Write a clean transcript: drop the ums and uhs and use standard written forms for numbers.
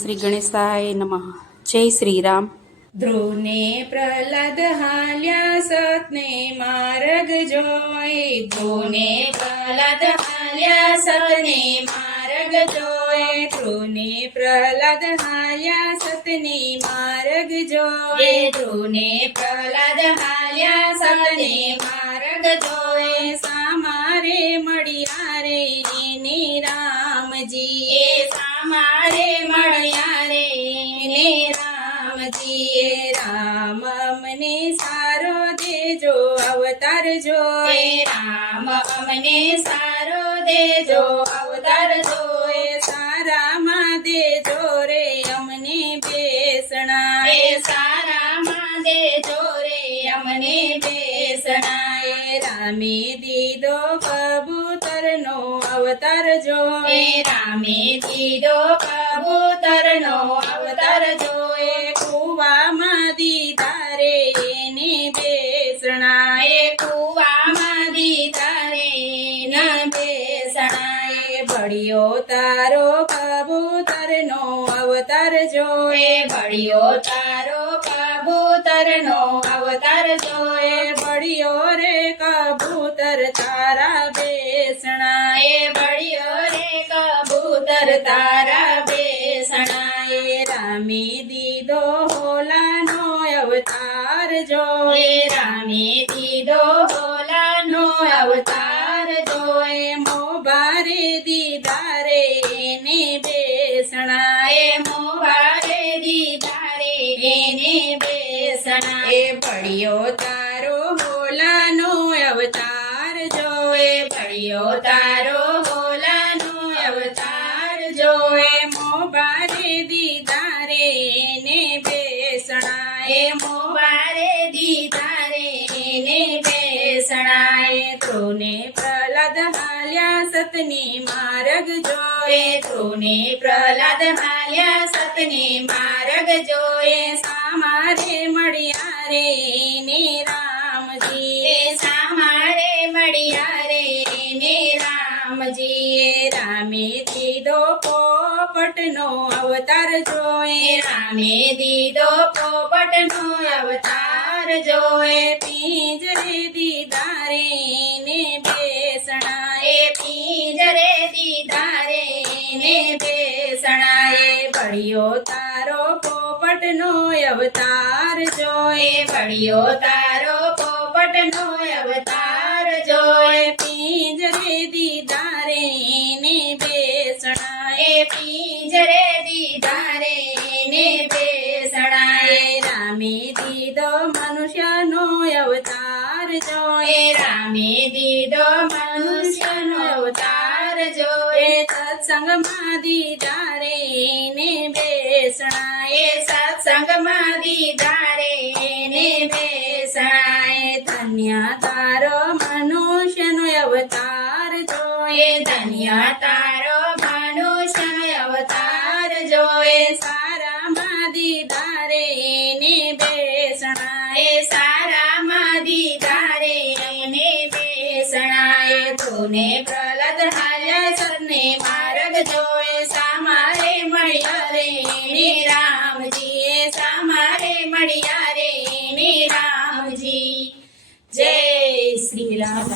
શ્રી ગણેશાય નમઃ. જય શ્રી રામ. ધ્રુવને પ્રહલાદ હાલ્યા સતને માર્ગ જોઈ. ધ્રુવને પ્રહલાદ હાલ્યા સતને માર્ગ જોઈ. ધ્રુવને પ્રહલાદ હાલ્યા સતને માર્ગ જોઈ. ધ્રુવને પ્રહલાદ હાલ્યા સતને માર્ગ જોઈ. સામારે મળ્યા રે એને રામજી. સામારે મળ્યા રે એને રામજી. રામ અમને સારો દેજો અવતાર જોઈ. રામ અમને સારો દેજો અવતાર જોઈ. સારામાં દેજો રે અમને બેસણા. સારામાં દેજો રે અમને બેસણા. રામે દીધો કબૂતરનો અવતાર જોઈ. રામે દીધો કબૂતરનો અવતાર જોઈ. કુવામાં દીધા રે એને બેસણા. કુવામાં દીધા રે એને બેસણા. ભળ્યો તારો કબૂતરનો અવતાર જોઈ. ભળ્યો તારો કબૂતરનો અવતાર જોઈ. ભળ્યો રે કબૂતર તારા બેસણા. ભળ્યો રે કબૂતર તારા બેસણા. રામે દીધો હોલાનો અવતાર જોઈ. રામે દીધો હોલાનો અવતાર જોઈ. મોબારે દીધા રે એને બેસણા. મોબારે દીધા રે એને બેસણા. ભળ્યો તારો હોલાનો અવતાર જોઈ. ભળ્યો તારો હોલાનો અવતાર જોઈ. મોબારે દીધા રે એને બેસણા. મોબારે દીધા રે એને બેસણા. ધ્રુવને પ્રહલાદ હાલ્યા સતને માર્ગ જોઈ. ધ્રુવને પ્રહલાદ હાલ્યા સતને માર્ગ જોઈ. સામારે મળ્યા રે એને રામજી. સામારે મળ્યા રે એને રામજી. રામે દીધો પોપટનો અવતાર જોઈ. રામે દીધો પોપટનો અવતાર જોઈ. પિંજરે દીધા રે એને બેસણા. પિંજરે દીધા રે એને બેસણા. ભળ્યો તારો પોપટનો અવતાર જોઈ. ભળ્યો તારો પોપટનો અવતાર જોઈ. પિંજરે દીધા રે એને બેસણા. પિંજરે દીધા રે એને બેસણા. રામે દીધો મનુષ્યનો અવતાર જોઈ. રામે દીધો મનુષ્યનો અવતાર જોઈ. સત્સંગમાં દીધા રે એને બેસણા. સત્સંગમાં દીધા રે એને બેસણા. ધન્ય તારો મનુષ્યનો અવતાર જોઈ. ધન્ય તારો મનુષ્યનો અવતાર જોઈ. સારામાં દીધા રે એને બેસણા. સારામાં દીધા રે એને બેસણા. ધ્રુવને પ્રહલાદ હાલ્યા સતને માર્ગ જોઈ. સામારે મળ્યા રે એને રામજી. સામારે મળ્યા રે એને રામજી. જય શ્રી રામ.